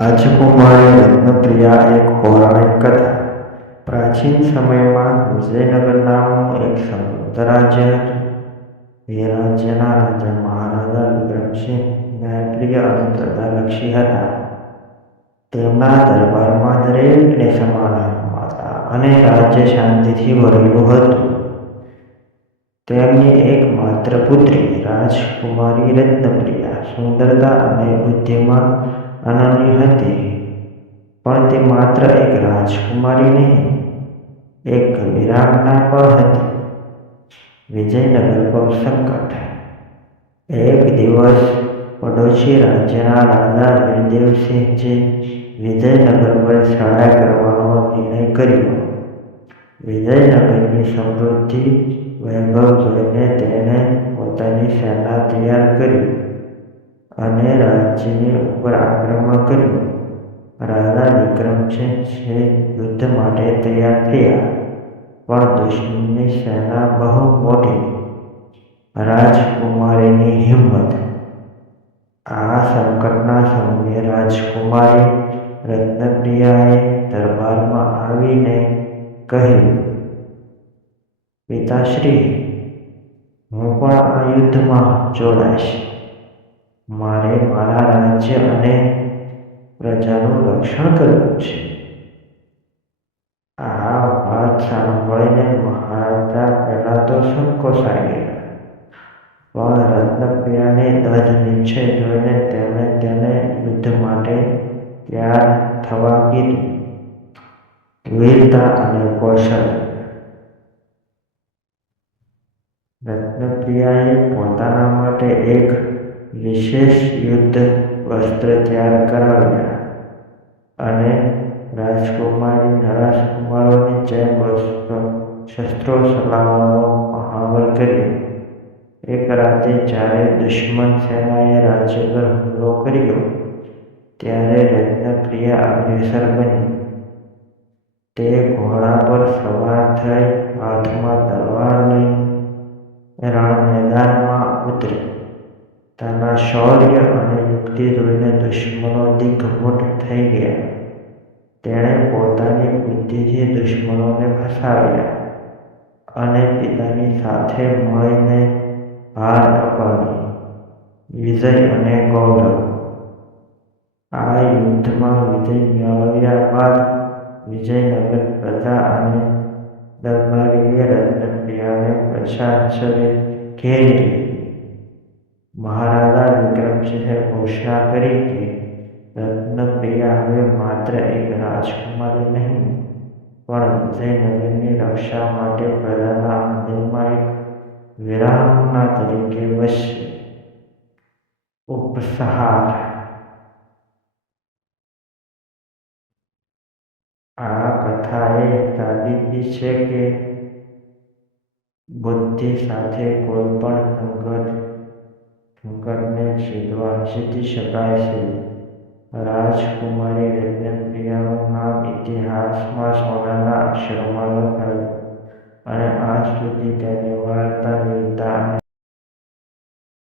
રાજકુમારી રત્નપ્રિયા એક પૌરાણિક કથા. પ્રાચીન સમયમાં વિજયનગર નામનું એક સમૃદ્ધ રાજ્ય હતું. એ રાજ્યના રાજા મહારાજા વિક્રમસિંહ ન્યાયપ્રિય અને પ્રજાલક્ષી હતા. તેમના દરબારમાં દરેકને સમાન હતા અને રાજ્ય શાંતિથી ભરેલું હતું. તેમની એકમાત્ર પુત્રી રાજકુમારી રત્નપ્રિયા સુંદરતા અને બુદ્ધિમાં અનન્ય હતી, પણ તે માત્ર એક રાજકુમારી નહીં, એક વીરાંગના પણ હતી. વિજયનગર પર સંકટ. એક દિવસ પડોશી રાજ્યના રાજા વીરદેવસિંહજી વિજયનગર પર ચડાઈ કરવાનો નિર્ણય કર્યો. વિજયનગરની સમૃદ્ધિ વૈભવ જોઈને તેણે પોતાની સેના તૈયાર કરી. અને રાજ્યની ઉપર આક્રમણ કર્યું. રાજા વિક્રમસિંહ યુદ્ધ માટે તૈયાર થયા. પણ દુશ્મનની સેના બહુ મોટી. રાજકુમારીની હિંમત. આ સંકટના સમયે રાજકુમારી રત્નપ્રિયાએ દરબારમાં આવીને કહ્યું, પિતાશ્રી, હું પણ આ યુદ્ધમાં જોડાઈશ. મારે મારા રાજ્ય અને પ્રજાનું રક્ષણ કરવું છે. આ વાત સાંભળીને મહારાજા પહેલા તો સંકોચાઈ ગયા. પણ રત્નપ્રિયાની દૃઢ નીચે જોઈને તેમણે તેને યુદ્ધ માટે તૈયાર થવા કીધું. વીરતા અને કૌશલ. રત્નપ્રિયાએ પોતાના માટે એક વિશેષ યુદ્ધ વસ્ત્ર તૈયાર કરાવ્યા અને રાજકુમારી નરાજકુમારોની જેમ શસ્ત્રો ચલાવવાનો મહાવર કર્યો. એક રાતે જ્યારે દુશ્મન સેનાએ રાજ્ય પર હુમલો કર્યો, ત્યારે રત્નપ્રિયા અગ્રેસર બની. તે ઘોડા પર સવાર થઈ હાથમાં તલવાર લઈ રણ મેદાનમાં ઉતરી. તેના શૌર્ય અને યુક્તિ જોઈને દુશ્મનો દિગ્મૂઢ થઈ ગયા. તેણે પોતાની બુદ્ધિથી દુશ્મનોને ફસાવ્યા અને પિતાની સાથે મળીને હાર અપાવી વિજય અને ગૌરવ. આ યુદ્ધમાં વિજય મેળવ્યા બાદ વિજયનગર પ્રજા અને દરબારીએ રત્નપ્રિયાને પ્રશાસને ઘેરી મહારાજા વિક્રમસિંહે ઘોષણા કરી કે રત્નપ્રિયા હવે માત્ર એક રાજકુમારી નહીં પણ વિજયનગરની રક્ષા માટે પ્રજાના હૃદયમાં એક વિરાંગના તરીકે વસશે ઉપસહાર આ કથાએ સાબિતી છે કે બુદ્ધિ સાથે કોઈ પણ સંકટ ઘટને છેદવા જીતી શકાય છે. રાજકુમારી રત્નપ્રિયાનું નામ ઇતિહાસમાં સોનાના અક્ષરોમાં